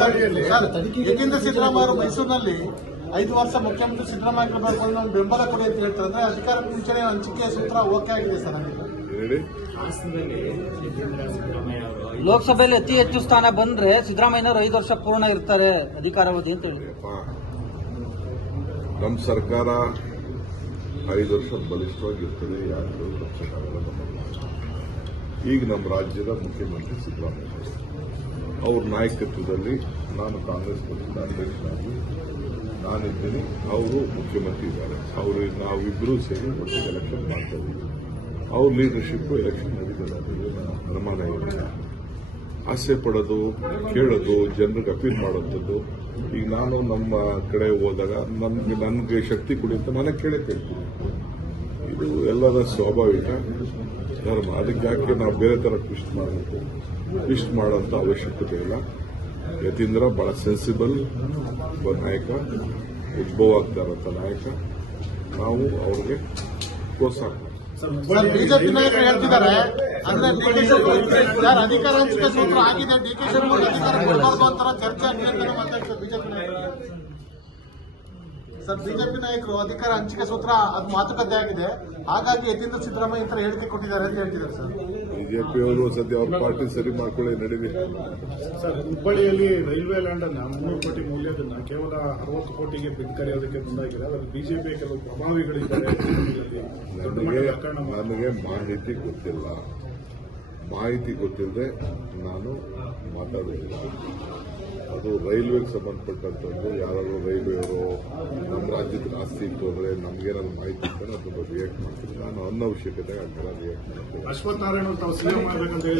ಏಕೆಂದ್ರೆ ಸಿದ್ದರಾಮಯ್ಯ ಅವರು ಮೈಸೂರಿನಲ್ಲಿ ಐದು ವರ್ಷ ಮುಖ್ಯಮಂತ್ರಿ ಸಿದ್ದರಾಮಯ್ಯ ಬರ್ಕೊಂಡು ನಾವು ಬೆಂಬಲ ಕೊಡಿ ಅಂತ ಹೇಳ್ತಾರೆ. ಅಂದ್ರೆ ಅಧಿಕಾರ ಮುಂಚೆ ಹಂಚಿಕೆ ಸೂತ್ರ ಓಕೆ ಆಗಿದೆ ಸರ್ ನನಗೆ ಹೇಳಿ. ಲೋಕಸಭೆಯಲ್ಲಿ ಅತಿ ಹೆಚ್ಚು ಸ್ಥಾನ ಬಂದ್ರೆ ಸಿದ್ದರಾಮಯ್ಯನವರು ಐದು ವರ್ಷ ಪೂರ್ಣ ಇರ್ತಾರೆ ಅಧಿಕಾರಾವಧಿ ಅಂತ ಹೇಳಿ. ನಮ್ಮ ಸರ್ಕಾರ ಐದು ವರ್ಷ ಬಲಿಷ್ಠವಾಗಿರ್ತದೆ ಯಾರು ಈಗ ನಮ್ಮ ರಾಜ್ಯದ ಮುಖ್ಯಮಂತ್ರಿ ಸಿದ್ದರಾಮಯ್ಯ ಅವ್ರ ನಾಯಕತ್ವದಲ್ಲಿ ನಾನು ಕಾಂಗ್ರೆಸ್ ಪಕ್ಷದ ಅಧ್ಯಕ್ಷನಾಗಿ ನಾನಿದ್ದೀನಿ. ಅವರು ಮುಖ್ಯಮಂತ್ರಿ ಇದ್ದಾರೆ. ಅವರು ನಾವಿಬ್ಬರೂ ಸೇರಿ ಒಟ್ಟಿಗೆ ಎಲೆಕ್ಷನ್ ಮಾಡ್ತಾ ಇದ್ದೀವಿ. ಅವ್ರ ಲೀಡರ್ಶಿಪ್ ಎಲೆಕ್ಷನ್ ನಡೀತದೆ. ಅನುಮಾನ ಇರಲಿಲ್ಲ ಆಸೆ ಪಡೋದು, ಕೇಳೋದು, ಜನರಿಗೆ ಅಪೀಲ್ ಮಾಡುವಂಥದ್ದು. ಈಗ ನಾನು ನಮ್ಮ ಕಡೆ ಹೋದಾಗ ನನ್ಗೆ ನನಗೆ ಶಕ್ತಿ ಕೊಡಿ ಅಂತ ನನಗೆ ಕೇಳೇ ಇದು ಎಲ್ಲರ ಸ್ವಾಭಾವಿಕ. ಧರ್ಮ. ಅದಕ್ಕೆ ಯಾಕೆ ನಾವು ಬೇರೆ ಥರ ಟ್ವಿಸ್ಟ್ ಮಾಡಬೇಕು? ಟ್ವಿಸ್ಟ್ ಮಾಡೋಂಥ ಅವಶ್ಯಕತೆ ಇಲ್ಲ. ಯತೀಂದ್ರ ಬಹಳ ಸೆನ್ಸಿಬಲ್ ಒಬ್ಬ ನಾಯಕ, ಉದ್ಭವ ಆಗ್ತಾ ಇರೋಂಥ ನಾಯಕ. ನಾವು ಅವ್ರಿಗೆ ಪ್ರೋತ್ಸಾಹ ಬಿಜೆಪಿ ನಾಯಕರು ಹೇಳ್ತಿದ್ದಾರೆ, ಅಂದ್ರೆ ಸರ್ ಅಧಿಕಾರ ಹಂಚಿಕೆ ಸೂತ್ರ ಆಗಿದೆ, ಡಿ ಕೆ ಶಿವಕುಮಾರ್ ಅಧಿಕಾರ ಕೊಡಬಾರ್ದು ಅಂತಾರ ಚರ್ಚೆ ಬಿಜೆಪಿ ನಾಯಕರು. ಸರ್ ಬಿಜೆಪಿ ನಾಯಕರು ಅಧಿಕಾರ ಹಂಚಿಕೆ ಸೂತ್ರ ಅದು ಮಾತುಕತೆ ಆಗಿದೆ. ಹಾಗಾಗಿ ಯತೀಂದ್ರ ಸಿದ್ದರಾಮಯ್ಯ ಈ ತರ ಹೇಳಿಕೆ ಕೊಟ್ಟಿದ್ದಾರೆ ಅಂತ ಹೇಳ್ತಿದ್ದಾರೆ ಸರ್. ಬಿಜೆಪಿ ಅವರು ಸದ್ಯ ಅವ್ರ ಪಾರ್ಟಿ ಸರಿ ಮಾಡ್ಕೊಳ್ಳಿ ನಡೀಲಿ. ಸರ್ ಹುಬ್ಬಳ್ಳಿಯಲ್ಲಿ ರೈಲ್ವೆ ಲ್ಯಾಂಡ್ ಅನ್ನ ಮುನ್ನೂರು ಕೋಟಿ ಮೌಲ್ಯದನ್ನ ಕೇವಲ ಅರವತ್ತು ಕೋಟಿಗೆ ಬಿಡ್ ಕರೆಯೋದಕ್ಕೆ ಮುಂದಾಗಿದೆ. ಅದರಲ್ಲಿ ಬಿಜೆಪಿ ಕೆಲವು ಪ್ರಭಾವಿಗಳಿದ್ದಾರೆ. ನನಗೆ ಮಾಹಿತಿ ಗೊತ್ತಿಲ್ಲ. ಮಾಹಿತಿ ಗೊತ್ತಿಲ್ಲದೆ ನಾನು ಮಾತಾಡಬೇಕು ಅದು ರೈಲ್ವೆಗೆ ಸಂಬಂಧಪಟ್ಟಂಥದ್ದು ಯಾರಾದರೂ ರೈಲ್ವೆಯವರು ನಮ್ಮ ರಾಜ್ಯದ ಆಸ್ತಿ ಇತ್ತು ಅಂದರೆ ನಮಗೇನಾದ್ರು ಮಾಹಿತಿ ಇದ್ದರೆ ಅದನ್ನು ರಿಯಾಕ್ಟ್ ಮಾಡ್ತೀನಿ ನಾನು ಅನ್ನ ಅವಶ್ಯಕತೆ ಆ ಥರ ರಿಯಾಕ್ಟ್ ಮಾಡ್ತೀನಿ